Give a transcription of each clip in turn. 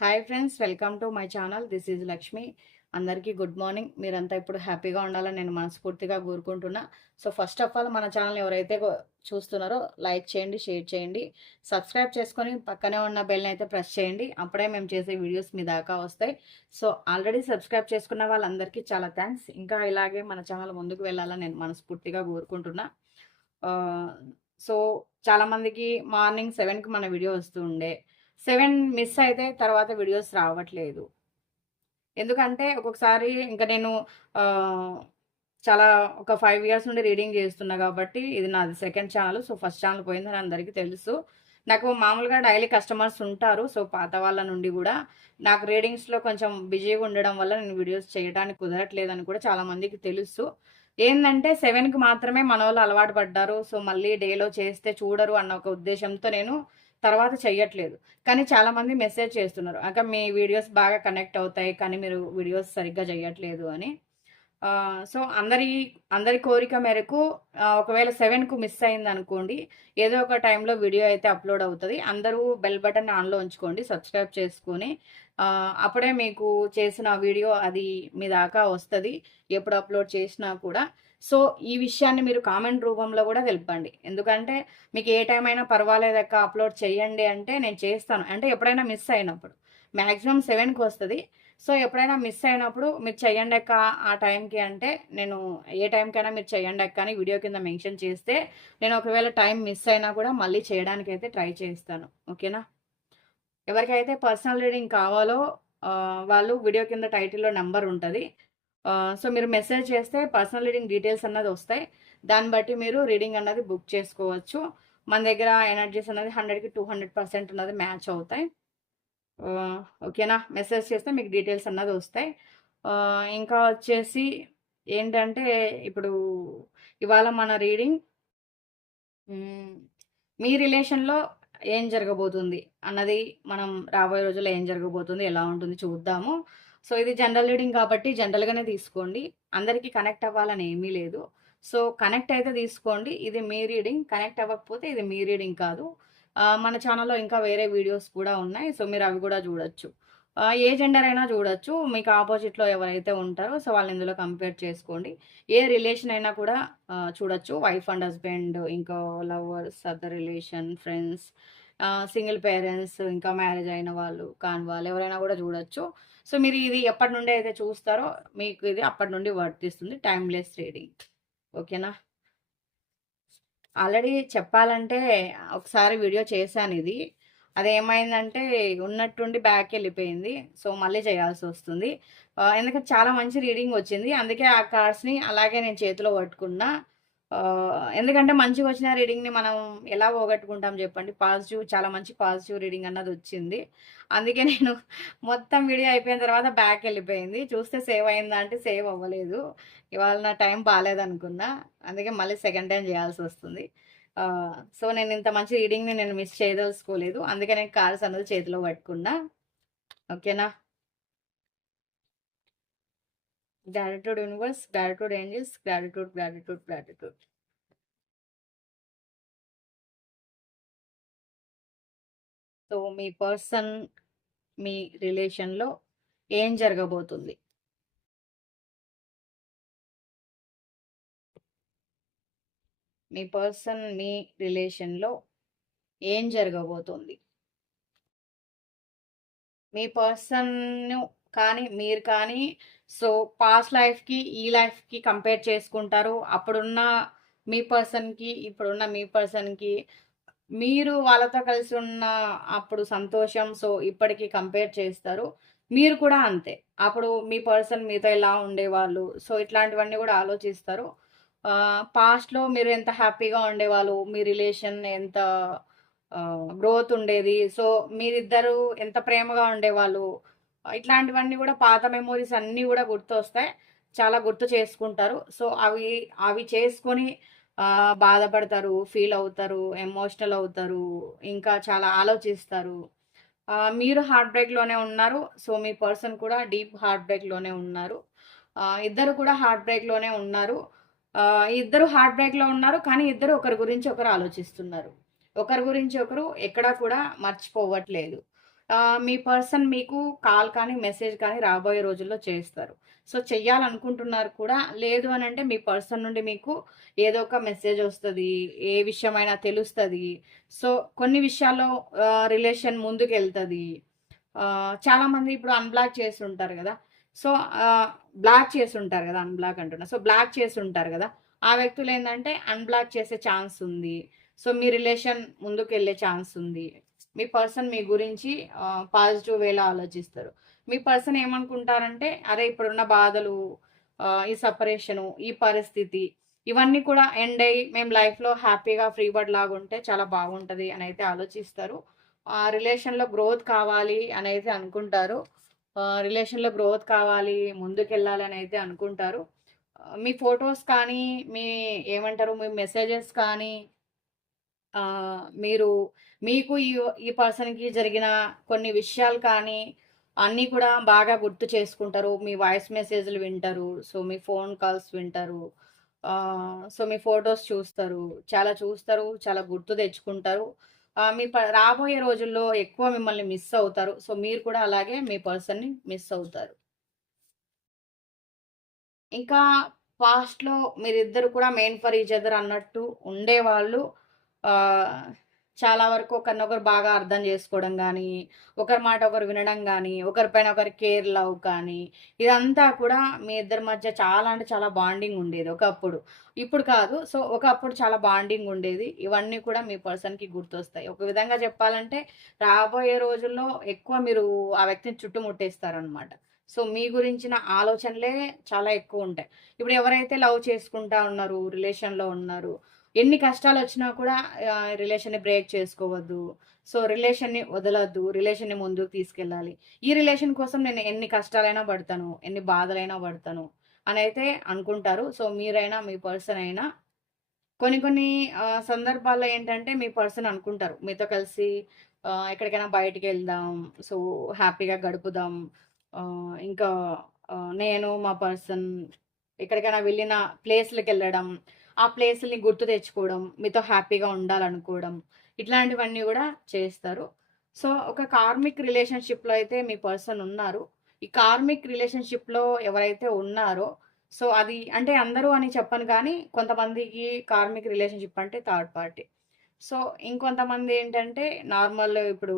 Hi friends welcome to my channel this is Lakshmi అందరికీ good morning మీరంతా ఇప్పుడు హ్యాపీగా ఉండాలని నేను మనస్ఫూర్తిగా కోరుకుంటున్నా. సో ఫస్ట్ ఆఫ్ ఆల్ మన ఛానల్ ఎవరైతే చూస్తున్నారో లైక్ చేయండి షేర్ చేయండి. సబ్స్క్రైబ్ చేసుకొని పక్కనే ఉన్న బెల్ని అయితే ప్రెస్ చేయండి. అప్పుడే మేము చేసే వీడియోస్ మీ దాకా వస్తాయి. సో ఆల్రెడీ సబ్స్క్రైబ్ చేసుకున్న వాళ్ళందరికీ చాలా థ్యాంక్స్ ఇంకా ఇలాగే మన ఛానల్ ముందుకు వెళ్ళాలని నేను మనస్ఫూర్తిగా కోరుకుంటున్నా. Uh, సో చాలామందికి మార్నింగ్ సెవెన్కి మన వీడియో వస్తూ ఉండే. సెవెన్ మిస్ అయితే తర్వాత వీడియోస్ రావట్లేదు. ఎందుకంటే ఒక్కొక్కసారి ఇంకా నేను చాలా ఒక ఫైవ్ ఇయర్స్ నుండి రీడింగ్ చేస్తున్నా కాబట్టి ఇది నాది second channel so first channel పోయిందని అందరికీ తెలుసు. నాకు మామూలుగా డైలీ కస్టమర్స్ ఉంటారు సో పాత వాళ్ళ నుండి కూడా. నాకు రీడింగ్స్లో కొంచెం బిజీగా ఉండడం వల్ల నేను వీడియోస్ చేయడానికి కుదరట్లేదని కూడా చాలా మందికి తెలుసు. ఏంటంటే సెవెన్కి మాత్రమే మన వాళ్ళు అలవాటు పడ్డారు సో మళ్ళీ డేలో చేస్తే చూడరు అన్న ఒక ఉద్దేశంతో నేను తర్వాత చెయ్యట్లేదు. కానీ చాలామంది మెసేజ్ చేస్తున్నారు. అక్క మీ వీడియోస్ బాగా కనెక్ట్ అవుతాయి కానీ మీరు వీడియోస్ సరిగ్గా చేయట్లేదు అని. సో అందరి అందరి కోరిక మేరకు ఒకవేళ సెవెన్కు మిస్ అయింది అనుకోండి ఏదో ఒక టైంలో వీడియో అయితే అప్లోడ్ అవుతుంది. అందరూ బెల్ బటన్ ఆన్లో ఉంచుకోండి సబ్స్క్రైబ్ చేసుకొని. అప్పుడే మీకు చేసిన వీడియో అది మీ దాకా వస్తుంది. ఎప్పుడు అప్లోడ్ చేసినా కూడా. సో ఈ విషయాన్ని మీరు కామెంట్ రూపంలో కూడా తెలపండి. ఎందుకంటే మీకు ఏ టైం అయినా పర్వాలేదక్క అప్లోడ్ చేయండి అంటే నేను చేస్తాను. అంటే ఎప్పుడైనా మిస్ అయినప్పుడు. మ్యాక్సిమం సెవెన్కి వస్తుంది. సో ఎప్పుడైనా మిస్ అయినప్పుడు మీరు చెయ్యండి అక్క ఆ టైంకి అంటే నేను ఏ టైంకైనా మీరు చెయ్యండి అక్క అని వీడియో కింద మెన్షన్ చేస్తే నేను ఒకవేళ టైం మిస్ అయినా కూడా మళ్ళీ చేయడానికి అయితే ట్రై చేస్తాను. ఓకేనా? ఎవరికైతే పర్సనల్ రీడింగ్ కావాలో వాళ్ళు వీడియో కింద టైటిల్లో నెంబర్ ఉంటుంది. సో మీరు మెసేజ్ చేస్తే పర్సనల్ రీడింగ్ డీటెయిల్స్ అన్నది వస్తాయి. దాన్ని బట్టి మీరు రీడింగ్ అన్నది బుక్ చేసుకోవచ్చు. మన దగ్గర ఎనర్జీస్ అనేది హండ్రెడ్కి టూ హండ్రెడ్ పర్సెంట్ ఉన్నది మ్యాచ్ అవుతాయి. ఓకేనా మెసేజ్ చేస్తే మీకు డీటెయిల్స్ అన్నది వస్తాయి. ఇంకా వచ్చేసి ఏంటంటే ఇప్పుడు ఇవాళ మన రీడింగ్ మీ రిలేషన్లో ఏం జరగబోతుంది? అన్నది మనం రాబోయే రోజుల్లో ఏం జరగబోతుంది? ఎలా ఉంటుంది? చూద్దాము. సో ఇది జనరల్ రీడింగ్ కాబట్టి జనరల్గానే తీసుకోండి. అందరికీ కనెక్ట్ అవ్వాలని ఏమీ లేదు. సో కనెక్ట్ అయితే తీసుకోండి. ఇది మీ రీడింగ్. కనెక్ట్ అవ్వకపోతే ఇది మీ రీడింగ్ కాదు. మన ఛానల్లో ఇంకా వేరే వీడియోస్ కూడా ఉన్నాయి. సో మీరు అవి కూడా చూడొచ్చు. ఏ జెండర్ అయినా చూడొచ్చు. మీకు ఆపోజిట్లో ఎవరైతే ఉంటారో సో వాళ్ళని ఇందులో కంపేర్ చేసుకోండి. ఏ రిలేషన్ అయినా కూడా చూడొచ్చు. వైఫ్ అండ్ హస్బెండ్ ఇంకా lovers other relation friends single parents ఇంకా మ్యారేజ్ అయిన వాళ్ళు కాని వాళ్ళు ఎవరైనా కూడా చూడొచ్చు. సో మీరు ఇది ఎప్పటి నుండి అయితే చూస్తారో మీకు ఇది అప్పటి నుండి వర్తిస్తుంది టైమ్లెస్ రీడింగ్ ఓకేనా? ఆల్రెడీ చెప్పాలంటే ఒకసారి వీడియో చేశాను ఇది. అదేమైందంటే ఉన్నట్టుండి బ్యాక్ వెళ్ళిపోయింది. సో మళ్ళీ చేయాల్సి వస్తుంది. ఎందుకంటే చాలా మంచి రీడింగ్ వచ్చింది. అందుకే ఆ కార్డ్స్ని అలాగే నేను చేతిలో పట్టుకున్నా. ఎందుకంటే మంచిగా వచ్చిన రీడింగ్ని మనం ఎలా పోగొట్టుకుంటాం చెప్పండి. పాజిటివ్ చాలా మంచి పాజిటివ్ రీడింగ్ అన్నది వచ్చింది. అందుకే నేను మొత్తం వీడియో అయిపోయిన తర్వాత బ్యాక్ వెళ్ళిపోయింది. చూస్తే సేవ్ అయిందా అంటే సేవ్ అవ్వలేదు. ఇవాళ నా టైం బాగాలేదనుకున్నా అందుకే మళ్ళీ సెకండ్ టైం చేయాల్సి వస్తుంది. సో నేను ఇంత మంచి రీడింగ్ని నేను మిస్ చేయదలుచుకోలేదు. అందుకే నేను కార్స్ అన్నది చేతిలో పట్టుకున్నా. ఓకేనా? Gratitude universe gratitude angels gratitude gratitude gratitude so మీ పర్సన్ మీ రిలేషన్లో ఏం జరగబోతుంది? మీ పర్సన్ మీ రిలేషన్లో ఏం జరగబోతుంది? మీ పర్సన్ కానీ మీరు కానీ సో పాస్ట్ లైఫ్కి ఈ లైఫ్కి కంపేర్ చేసుకుంటారు. అప్పుడున్న మీ పర్సన్కి ఇప్పుడున్న మీ పర్సన్కి మీరు వాళ్ళతో కలిసి ఉన్న అప్పుడు సంతోషం సో ఇప్పటికీ కంపేర్ చేస్తారు. మీరు కూడా అంతే. అప్పుడు మీ పర్సన్ మీతో ఎలా ఉండేవాళ్ళు సో ఇట్లాంటివన్నీ కూడా ఆలోచిస్తారు. పాస్ట్లో మీరు ఎంత హ్యాపీగా ఉండేవాళ్ళు మీ రిలేషన్ ఎంత గ్రోత్ ఉండేది సో మీరిద్దరు ఎంత ప్రేమగా ఉండేవాళ్ళు ఇట్లాంటివన్నీ కూడా పాత మెమోరీస్ అన్నీ కూడా గుర్తొస్తాయి. చాలా గుర్తు చేసుకుంటారు. సో అవి అవి చేసుకొని బాధపడతారు ఫీల్ అవుతారు ఎమోషనల్ అవుతారు ఇంకా చాలా ఆలోచిస్తారు. మీరు హార్ట్ బ్రేక్లోనే ఉన్నారు. సో మీ పర్సన్ కూడా డీప్ హార్ట్ బ్రేక్లోనే ఉన్నారు. ఇద్దరు కూడా హార్ట్ బ్రేక్లోనే ఉన్నారు. ఇద్దరు హార్ట్ బ్రేక్లో ఉన్నారు కానీ ఇద్దరు ఒకరి గురించి ఒకరు ఆలోచిస్తున్నారు. ఒకరి గురించి ఒకరు ఎక్కడా కూడా మర్చిపోవట్లేదు. మీ పర్సన్ మీకు కాల్ కానీ, మెసేజ్ కానీ రాబోయే రోజుల్లో చేస్తారు. సో, చెయ్యాలనుకుంటున్నారు కూడా. లేదు అని అంటే మీ పర్సన్ నుండి మీకు ఏదో ఒక మెసేజ్ వస్తుంది ఏ విషయమైనా తెలుస్తుంది సో, కొన్ని విషయాల్లో రిలేషన్ ముందుకెళ్తుంది చాలామంది ఇప్పుడు అన్‌బ్లాక్ చేసి ఉంటారు కదా సో, బ్లాక్ చేసి ఉంటారు కదా అన్‌బ్లాక్ అంటున్నా. సో, బ్లాక్ చేసి ఉంటారు కదా ఆ వ్యక్తులు ఏంటంటే అన్‌బ్లాక్ చేసే ఛాన్స్ ఉంది. సో, మీ రిలేషన్ ముందుకెళ్ళే ఛాన్స్ ఉంది. మీ పర్సన్ మీ గురించి పాజిటివ్ వేలా ఆలోచిస్తారు. మీ పర్సన్ ఏమనుకుంటారంటే, అరే! ఇప్పుడున్న బాధలు, ఈ సపరేషను ఈ పరిస్థితి ఇవన్నీ కూడా ఎండ్ అయ్యి మేము లైఫ్‌లో హ్యాపీగా ఫ్రీ బర్డ్ ఉంటే చాలా బాగుంటుంది అని అయితే ఆలోచిస్తారు. ఆ రిలేషన్‌లో గ్రోత్ కావాలి అనైతే అనుకుంటారు. రిలేషన్‌లో గ్రోత్ కావాలి, ముందుకెళ్ళాలి అయితే అనుకుంటారు. మీ ఫొటోస్ కానీ, మీ ఏమంటారు మీ మెసేజెస్ కానీ మీరు మీకు ఈ ఈ పర్సన్‌కి జరిగిన కొన్ని విషయాలు కానీ, అన్నీ కూడా బాగా గుర్తు చేసుకుంటారు. మీ వాయిస్ మెసేజ్‌లు వింటారు. సో, మీ ఫోన్ కాల్స్ వింటారు. సో, మీ ఫొటోస్ చూస్తారు. చాలా చూస్తారు. చాలా గుర్తు తెచ్చుకుంటారు. మీ ప రాబోయే రోజుల్లో ఎక్కువ మిమ్మల్ని మిస్ అవుతారు. సో, మీరు కూడా అలాగే మీ పర్సన్‌ని మిస్ అవుతారు. ఇంకా పాస్ట్‌లో మీరిద్దరు కూడా మెయిన్ ఫర్ ఈచ్ అదర్ అన్నట్టు ఉండేవాళ్ళు. చాలా వరకు ఒకరినొకరు బాగా అర్థం చేసుకోవడం కానీ ఒకరి మాట ఒకరు వినడం కానీ ఒకరిపైన ఒకరి కేర్, లవ్ కానీ, ఇదంతా కూడా మీ ఇద్దరి మధ్య చాలా అంటే చాలా బాండింగ్ ఉండేది ఒకప్పుడు. ఇప్పుడు కాదు. సో, ఒకప్పుడు చాలా బాండింగ్ ఉండేది. ఇవన్నీ కూడా మీ పర్సన్‌కి గుర్తొస్తాయి. ఒక విధంగా చెప్పాలంటే రాబోయే రోజుల్లో ఎక్కువ మీరు ఆ వ్యక్తిని చుట్టుముట్టేస్తారనమాట. సో, మీ గురించిన ఆలోచనలే చాలా ఎక్కువ ఉంటాయి ఇప్పుడు ఎవరైతే లవ్ చేసుకుంటా ఉన్నారు, రిలేషన్‌లో ఉన్నారు, ఎన్ని కష్టాలు వచ్చినా కూడా రిలేషన్‌ని బ్రేక్ చేసుకోవద్దు. సో, రిలేషన్‌ని వదలద్దు రిలేషన్‌ని ముందుకు తీసుకెళ్ళాలి. ఈ రిలేషన్ కోసం నేను ఎన్ని కష్టాలైనా పడతాను, ఎన్ని బాధలైనా పడతాను అని అయితే అనుకుంటారు. సో, మీరైనా, మీ పర్సన్ అయినా కొన్ని కొన్ని సందర్భాల్లో ఏంటంటే మీ పర్సన్ అనుకుంటారు. మీతో కలిసి ఎక్కడికైనా బయటికి వెళ్దాం సో, హ్యాపీగా గడుపుదాం. ఇంకా నేను మా పర్సన్ ఎక్కడికైనా వెళ్ళిన ప్లేస్‌లకెళ్ళడం, ఆ ప్లేసుల్ని గుర్తు తెచ్చుకోవడం, మీతో హ్యాపీగా ఉండాలనుకోవడం, ఇట్లాంటివన్నీ కూడా చేస్తారు. సో, ఒక కార్మిక్ రిలేషన్‌షిప్‌లో అయితే మీ పర్సన్ ఉన్నారు. ఈ కార్మిక్ రిలేషన్‌షిప్‌లో ఎవరైతే ఉన్నారో సో, అది అంటే అందరూ అని చెప్పను కానీ, కొంతమందికి కార్మిక్ రిలేషన్‌షిప్ అంటే థర్డ్ పార్టీ. సో, ఇంకొంతమంది ఏంటంటే నార్మల్ ఇప్పుడు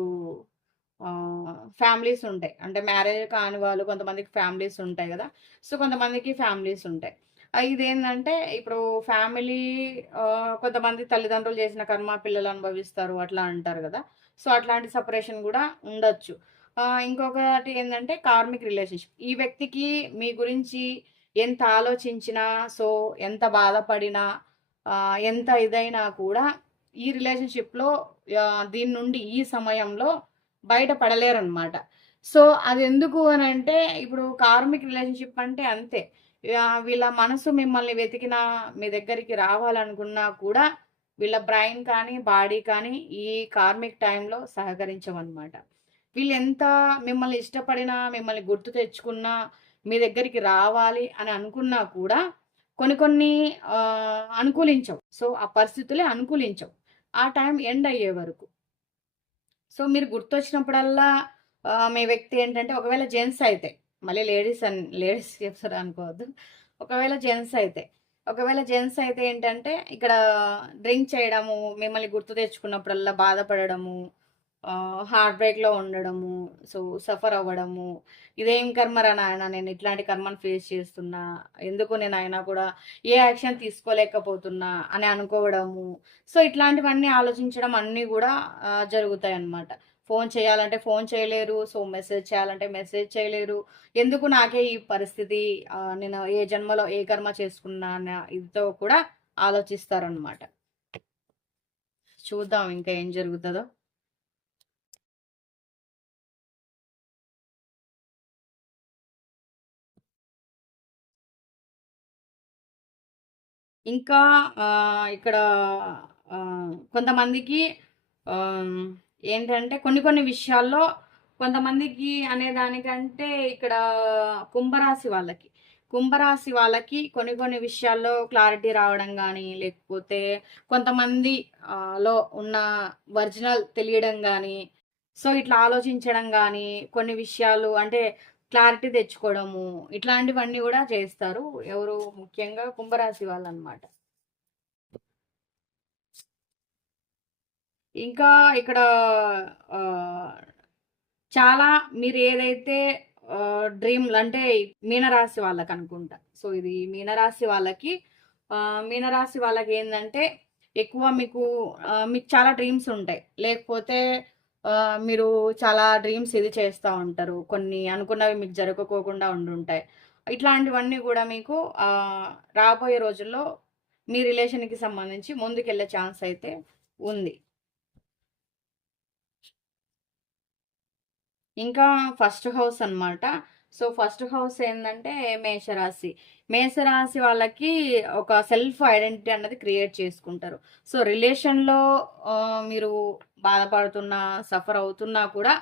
ఫ్యామిలీస్ ఉంటాయి. అంటే మ్యారేజ్ కాని వాళ్ళు కొంతమందికి ఫ్యామిలీస్ ఉంటాయి కదా సో, కొంతమందికి ఫ్యామిలీస్ ఉంటాయి. ఇదేంటంటే ఇప్పుడు ఫ్యామిలీ కొంతమంది తల్లిదండ్రులు చేసిన కర్మ పిల్లలు అనుభవిస్తారు అట్లా అంటారు కదా సో, అట్లాంటి సపరేషన్ కూడా ఉండొచ్చు. ఇంకొకటి ఏంటంటే కార్మిక్ రిలేషన్‌షిప్. ఈ వ్యక్తికి మీ గురించి ఎంత ఆలోచించినా, సో, ఎంత బాధపడినా, ఎంత ఇదైనా కూడా ఈ రిలేషన్‌షిప్‌లో దీని నుండి ఈ సమయంలో బయట పడలేరనమాట. సో, అది ఎందుకు అని అంటే ఇప్పుడు కార్మిక్ రిలేషన్‌షిప్ అంటే అంతే. వీళ్ళ మనసు మిమ్మల్ని వెతికిన మీ దగ్గరికి రావాలనుకున్నా కూడా వీళ్ళ బ్రైన్ కానీ, బాడీ కానీ ఈ కార్మిక్ సహకరించమనమాట వీళ్ళు ఎంత మిమ్మల్ని ఇష్టపడినా, మిమ్మల్ని గుర్తు తెచ్చుకున్నా, మీ దగ్గరికి రావాలి అని అనుకున్నా కూడా కొన్ని కొన్ని అనుకూలించవు. సో, ఆ పరిస్థితులే అనుకూలించవు. ఆ టైం ఎండ్ అయ్యే వరకు. సో, మీరు గుర్తొచ్చినప్పుడల్లా మీ వ్యక్తి ఏంటంటే ఒకవేళ జెంట్స్ అయితే, మళ్ళీ లేడీస్ అని లేడీస్ చెప్తారు అనుకోవద్దు. ఒకవేళ జెంట్స్ అయితే, ఒకవేళ జెంట్స్ అయితే ఏంటంటే ఇక్కడ డ్రింక్ చేయడము, మిమ్మల్ని గుర్తు తెచ్చుకున్నప్పుడల్లా బాధపడడము, హార్ట్ బ్రేక్‌లో ఉండడము, సో, సఫర్ అవ్వడము. ఇదేం కర్మరా నాయన నేను ఇట్లాంటి కర్మను ఫేస్ చేస్తున్నా. ఎందుకు నేను అయినా కూడా ఏ యాక్షన్ తీసుకోలేకపోతున్నా అని అనుకోవడము. సో, ఇట్లాంటివన్నీ ఆలోచించడం అన్నీ కూడా జరుగుతాయి అన్నమాట ఫోన్ చేయాలంటే ఫోన్ చేయలేరు. సో, మెసేజ్ చేయాలంటే మెసేజ్ చేయలేరు. ఎందుకు నాకే ఈ పరిస్థితి నేను ఏ జన్మలో ఏ కర్మ చేసుకున్నా ఇదితో కూడా ఆలోచిస్తారనమాట. చూద్దాం ఇంకా ఏం జరుగుతుందో ఇంకా ఇక్కడ కొంతమందికి ఏంటంటే కొన్ని కొన్ని విషయాల్లో కొంతమందికి అనే దానికంటే ఇక్కడ కుంభరాశి వాళ్ళకి. కుంభరాశి వాళ్ళకి కొన్ని కొన్ని విషయాల్లో క్లారిటీ రావడం కానీ లేకపోతే కొంతమంది లో ఉన్న ఒరిజినల్ తెలియడం కానీ సో ఇట్లా ఆలోచించడం కానీ కొన్ని విషయాలు అంటే క్లారిటీ తెచ్చుకోవడము ఇట్లాంటివన్నీ కూడా చేస్తారు ఎవరు ముఖ్యంగా కుంభరాశి వాళ్ళు అనమాట ఇంకా ఇక్కడ చాలా మీరు ఏదైతే డ్రీమ్ అంటే మీనరాశి వాళ్ళకి అనుకుంటా. సో ఇది మీనరాశి వాళ్ళకి మీనరాశి వాళ్ళకి ఏంటంటే ఎక్కువ మీకు మీకు చాలా డ్రీమ్స్ ఉంటాయి. లేకపోతే మీరు చాలా డ్రీమ్స్ ఇది చేస్తూ ఉంటారు. కొన్ని అనుకున్నవి మీకు జరగకోకుండా ఉండుంటాయి. ఇట్లాంటివన్నీ కూడా మీకు రాబోయే రోజుల్లో మీ రిలేషన్కి సంబంధించి ముందుకెళ్ళే ఛాన్స్ అయితే ఉంది. ఇంకా ఫస్ట్ హౌస్ అన్నమాట. సో ఫస్ట్ హౌస్ ఏంటంటే మేషరాశి. మేషరాశి వాళ్ళకి ఒక సెల్ఫ్ ఐడెంటిటీ అన్నది క్రియేట్ చేసుకుంటారు. సో రిలేషన్లో మీరు బాధపడుతున్నా సఫర్ అవుతున్నా కూడా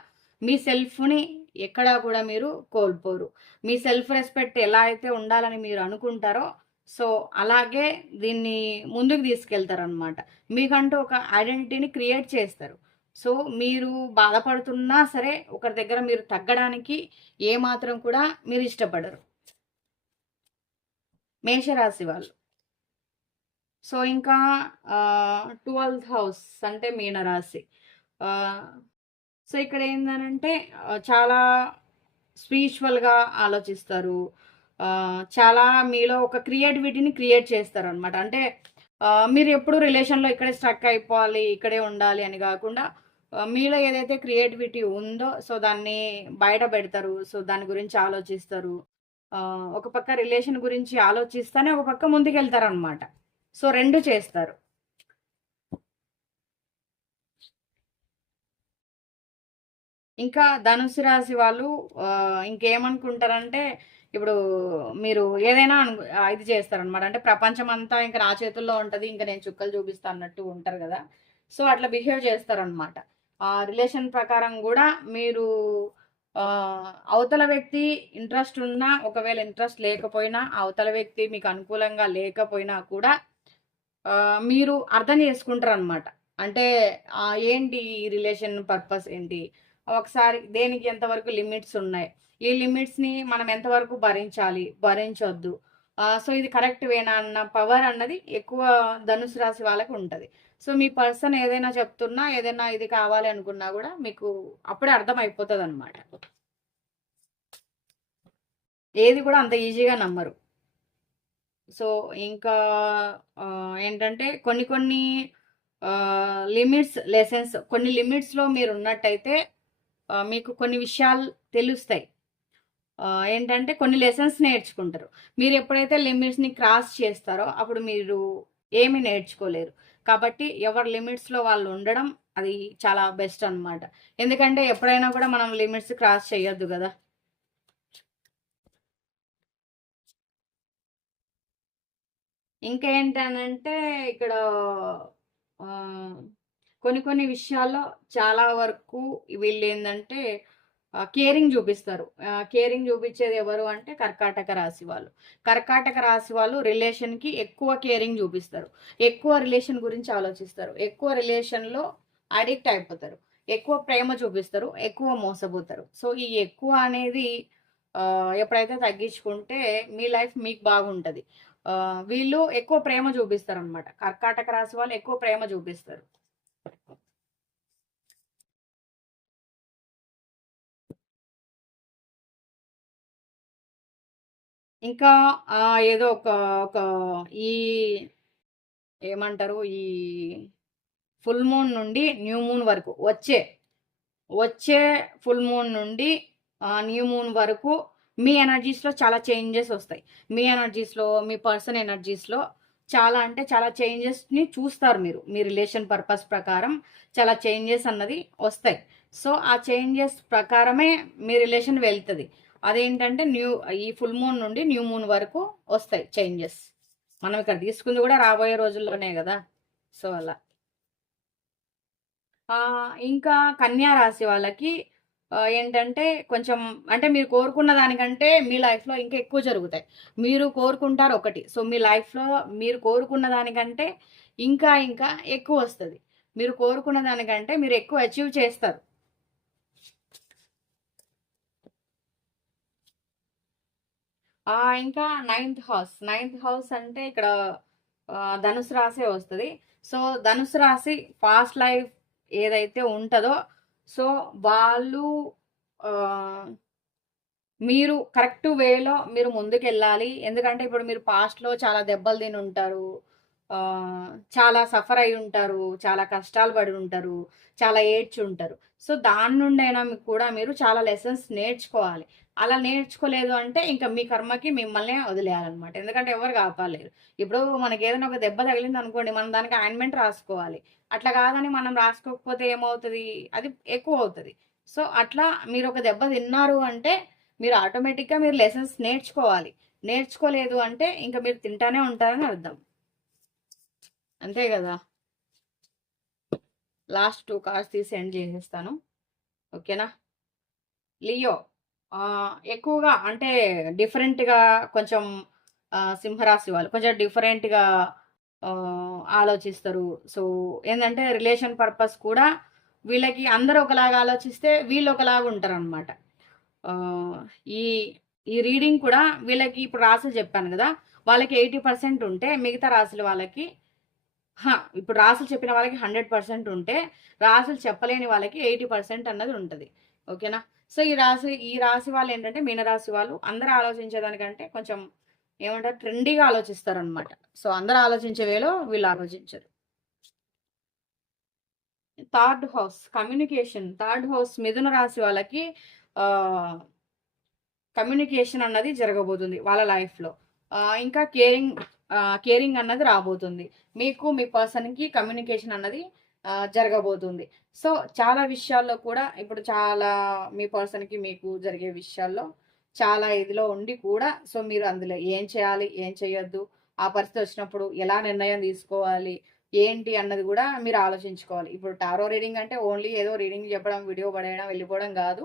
మీ సెల్ఫ్ని ఎక్కడా కూడా మీరు కోల్పోరు. మీ సెల్ఫ్ రెస్పెక్ట్ ఎలా అయితే ఉండాలని మీరు అనుకుంటారో సో అలాగే దీన్ని ముందుకు తీసుకెళ్తారనమాట మీకంటూ ఒక ఐడెంటిటీని క్రియేట్ చేస్తారు. సో మీరు బాధపడుతున్నా సరే ఒకరి దగ్గర మీరు తగ్గడానికి ఏమాత్రం కూడా మీరు ఇష్టపడరు. మేషరాశి వాళ్ళు. సో ఇంకా ట్వెల్త్ హౌస్ అంటే మీనరాశి. సో ఇక్కడ ఏంటంటే చాలా స్పిరిచువల్గా ఆలోచిస్తారు. చాలా మీలో ఒక క్రియేటివిటీని క్రియేట్ చేస్తారు అనమాట అంటే మీరు ఎప్పుడు రిలేషన్లో ఇక్కడే స్ట్రక్ అయిపోవాలి ఇక్కడే ఉండాలి అని కాకుండా మీలో ఏదైతే క్రియేటివిటీ ఉందో సో దాన్ని బయట పెడతారు. సో దాని గురించి ఆలోచిస్తారు. ఒక పక్క రిలేషన్ గురించి ఆలోచిస్తానే ఒక పక్క ముందుకెళ్తారు అనమాట సో రెండు చేస్తారు. ఇంకా ధనుసు రాశి వాళ్ళు ఇంకేమనుకుంటారంటే ఇప్పుడు మీరు ఏదైనా అను ఇది చేస్తారనమాట అంటే ప్రపంచం అంతా ఇంకా నా చేతుల్లో ఉంటుంది ఇంకా నేను చుక్కలు చూపిస్తా అన్నట్టు ఉంటారు కదా. సో అట్లా బిహేవ్ చేస్తారనమాట రిలేషన్ ప్రకారం కూడా మీరు అవతల వ్యక్తి ఇంట్రెస్ట్ ఉన్నా ఒకవేళ ఇంట్రెస్ట్ లేకపోయినా అవతల వ్యక్తి మీకు అనుకూలంగా లేకపోయినా కూడా మీరు అర్థం చేసుకుంటారు అనమాట అంటే ఏంటి ఈ రిలేషన్ పర్పస్ ఏంటి? ఒకసారి దేనికి ఎంతవరకు లిమిట్స్ ఉన్నాయి? ఈ లిమిట్స్ని మనం ఎంతవరకు భరించాలి? భరించొద్దు. సో ఇది కరెక్ట్ వేనా అన్న పవర్ అన్నది ఎక్కువ ధనుసు రాశి వాళ్ళకి ఉంటుంది. సో మీ పర్సన్ ఏదైనా చెప్తున్నా ఏదైనా ఇది కావాలి అనుకున్నా కూడా మీకు అప్పుడే అర్థం అయిపోతుంది అనమాట ఏది కూడా అంత ఈజీగా నమ్మరు. సో ఇంకా ఏంటంటే కొన్ని కొన్ని లిమిట్స్ లెసన్స్ కొన్ని లిమిట్స్లో మీరు ఉన్నట్టయితే మీకు కొన్ని విషయాలు తెలుస్తాయి. ఏంటంటే కొన్ని లెసన్స్ నేర్చుకుంటారు. మీరు ఎప్పుడైతే లిమిట్స్ని క్రాస్ చేస్తారో అప్పుడు మీరు ఏమీ నేర్చుకోలేరు. కాబట్టి ఎవరి లిమిట్స్లో వాళ్ళు ఉండడం అది చాలా బెస్ట్ అన్నమాట. ఎందుకంటే ఎప్పుడైనా కూడా మనం లిమిట్స్ క్రాస్ చేయొద్దు కదా. ఇంకేంటనంటే ఇక్కడ కొన్ని కొన్ని విషయాల్లో చాలా వరకు వీళ్ళు ఏంటంటే కేరింగ్ చూపిస్తారు. కేరింగ్ చూపించేది ఎవరు అంటే కర్కాటక రాశి వాళ్ళు. కర్కాటక రాశి వాళ్ళు రిలేషన్కి ఎక్కువ కేరింగ్ చూపిస్తారు. ఎక్కువ రిలేషన్ గురించి ఆలోచిస్తారు. ఎక్కువ రిలేషన్లో అడిక్ట్ అయిపోతారు. ఎక్కువ ప్రేమ చూపిస్తారు. ఎక్కువ మోసపోతారు. సో ఈ ఎక్కువ అనేది ఎప్పుడైతే తగ్గించుకుంటే మీ లైఫ్ మీకు బాగుంటుంది. వీళ్ళు ఎక్కువ ప్రేమ చూపిస్తారు అనమాట కర్కాటక రాశి వాళ్ళు ఎక్కువ ప్రేమ చూపిస్తారు. ఇంకా ఏదో ఒక ఒక ఈ ఏమంటారు ఈ ఫుల్ మూన్ నుండి న్యూ మూన్ వరకు వచ్చే వచ్చే ఫుల్ మూన్ నుండి న్యూ మూన్ వరకు మీ ఎనర్జీస్లో చాలా చేంజెస్ వస్తాయి. మీ ఎనర్జీస్లో మీ పర్సన్ ఎనర్జీస్లో చాలా అంటే చాలా చేంజెస్ని చూస్తారు మీరు. మీ రిలేషన్ పర్పస్ ప్రకారం చాలా చేంజెస్ అన్నది వస్తాయి. సో ఆ చేంజెస్ ప్రకారమే మీ రిలేషన్ వెళ్తుంది. అదేంటంటే న్యూ ఈ ఫుల్ మూన్ నుండి న్యూ మూన్ వరకు వస్తాయి చేంజెస్ మనం ఇక్కడ తీసుకుంది కూడా రాబోయే రోజుల్లోనే కదా. సో అలా. ఇంకా కన్యా రాశి వాళ్ళకి ఏంటంటే కొంచెం అంటే మీరు కోరుకున్న దానికంటే మీ లైఫ్లో ఇంకా ఎక్కువ జరుగుతాయి. మీరు కోరుకుంటారు ఒకటి. సో మీ లైఫ్లో మీరు కోరుకున్న దానికంటే ఇంకా ఇంకా ఎక్కువ వస్తుంది. మీరు కోరుకున్న దానికంటే మీరు ఎక్కువ అచీవ్ చేస్తారు. ఇంకా నైన్త్ హౌస్. నైన్త్ హౌస్ అంటే ఇక్కడ ధనుసు రాశే వస్తుంది సో, ధనుసు రాశి ఫాస్ట్ లైఫ్ ఏదైతే ఉంటుందో సో, వాళ్ళు మీరు కరెక్ట్ వేలో మీరు ముందుకెళ్ళాలి. ఎందుకంటే ఇప్పుడు మీరు పాస్ట్‌లో చాలా దెబ్బలు తినుంటారు. ఉంటారు చాలా సఫర్ అయి ఉంటారు చాలా కష్టాలు పడి ఉంటారు. చాలా ఏడ్చి ఉంటారు సో, దాని నుండైనా మీకు కూడా మీరు చాలా లెసన్స్ నేర్చుకోవాలి. అలా నేర్చుకోలేదు అంటే ఇంక మీ కర్మకి మిమ్మల్నే వదిలేయాలన్నమాట. ఎందుకంటే ఎవరు కాపాలేరు ఇప్పుడు మనకి ఏదైనా ఒక దెబ్బ తగిలింది అనుకోండి మనం దానికి ఆయింట్‌మెంట్ రాసుకోవాలి. అట్లా కాదని మనం రాసుకోకపోతే ఏమవుతుంది అది ఎక్కువ అవుతుంది సో, అట్లా మీరు ఒక దెబ్బ తిన్నారు అంటే మీరు ఆటోమేటిక్‌గా మీరు లెసన్స్ నేర్చుకోవాలి. నేర్చుకోలేదు అంటే ఇంక మీరు తింటానే ఉంటారని అర్థం. అంతే కదా లాస్ట్ టూ కార్డ్స్ తీసి ఎండ్ చేసేస్తాను. ఓకేనా? లియో ఎక్కువగా అంటే డిఫరెంట్‌గా కొంచెం సింహరాశి వాళ్ళు కొంచెం డిఫరెంట్‌గా ఆలోచిస్తారు. సో, ఏంటంటే రిలేషన్ పర్పస్ కూడా వీళ్ళకి అందరూ ఒకలాగా ఆలోచిస్తే వీళ్ళు ఒకలాగా ఉంటారు అనమాట ఈ ఈ రీడింగ్ కూడా వీళ్ళకి ఇప్పుడు రాసులు చెప్పాను కదా వాళ్ళకి 80% ఉంటే మిగతా రాసుల వాళ్ళకి ఇప్పుడు రాసులు చెప్పిన వాళ్ళకి 100% ఉంటే రాసులు చెప్పలేని వాళ్ళకి 80% అన్నది ఉంటుంది ఓకేనా? సో, ఈ రాశి ఈ రాశి వాళ్ళు ఏంటంటే మీనరాశి వాళ్ళు అందరూ ఆలోచించేదానికంటే కొంచెం ఏమంటారు ట్రెండీగా ఆలోచిస్తారనమాట. సో, అందరూ ఆలోచించే వేలో వీళ్ళు ఆలోచించరు. Third house communication. Third house మిథున రాశి వాళ్ళకి కమ్యూనికేషన్ అన్నది జరగబోతుంది వాళ్ళ లైఫ్‌లో. ఇంకా కేరింగ్ కేరింగ్ అన్నది రాబోతుంది. మీకు మీ పర్సన్‌కి కమ్యూనికేషన్ అన్నది జరగబోతుంది. సో, చాలా విషయాల్లో కూడా ఇప్పుడు చాలా మీ పర్సన్‌కి మీకు జరిగే విషయాల్లో చాలా ఇదిలో ఉండి కూడా సో, మీరు అందులో ఏం చేయాలి? ఏం చేయొద్దు? ఆ పరిస్థితి వచ్చినప్పుడు ఎలా నిర్ణయం తీసుకోవాలి? ఏంటి అన్నది కూడా మీరు ఆలోచించుకోవాలి. ఇప్పుడు టారో రీడింగ్ అంటే ఓన్లీ ఏదో రీడింగ్ చెప్పడం, వీడియో పడేయడం, వెళ్ళిపోవడం కాదు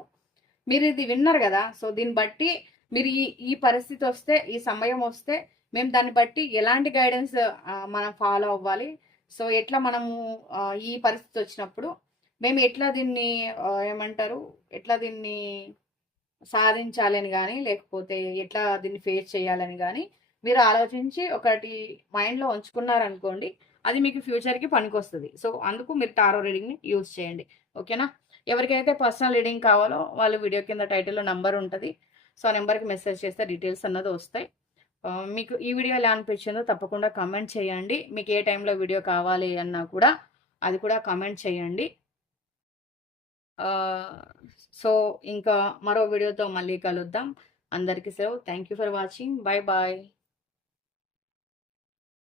మీరు ఇది విన్నారు కదా సో, దీన్ని బట్టి మీరు ఈ ఈ పరిస్థితి వస్తే, ఈ సమయం వస్తే మేము దాన్ని బట్టి ఎలాంటి గైడెన్స్ మనం ఫాలో అవ్వాలి? సో, ఎట్లా మనము ఈ పరిస్థితి వచ్చినప్పుడు మేము ఎట్లా దీన్ని ఏమంటారు? ఎట్లా దీన్ని సాధించాలని కానీ లేకపోతే ఎట్లా దీన్ని ఫేస్ చేయాలని కానీ మీరు ఆలోచించి ఒకటి మైండ్‌లో ఉంచుకున్నారనుకోండి, అది మీకు ఫ్యూచర్‌కి పనికొస్తుంది సో, అందుకు మీరు టారో రీడింగ్‌ని యూజ్ చేయండి. ఓకేనా? ఎవరికైతే పర్సనల్ రీడింగ్ కావాలో వాళ్ళు వీడియో కింద టైటిల్‌లో నంబర్ ఉంటుంది సో, ఆ నెంబర్కి మెసేజ్ చేస్తే డీటెయిల్స్ అన్నది వస్తాయి. మీకు ఈ వీడియో ఎలా అనిపించిందో తప్పకుండా కమెంట్ చేయండి. మీకు ఏ టైంలో వీడియో కావాలి అన్నా కూడా అది కూడా కమెంట్ చేయండి. సో, ఇంకా మరో వీడియోతో మళ్ళీ కలుద్దాం. అందరికీ సెలవు. Thank you for watching. Bye bye.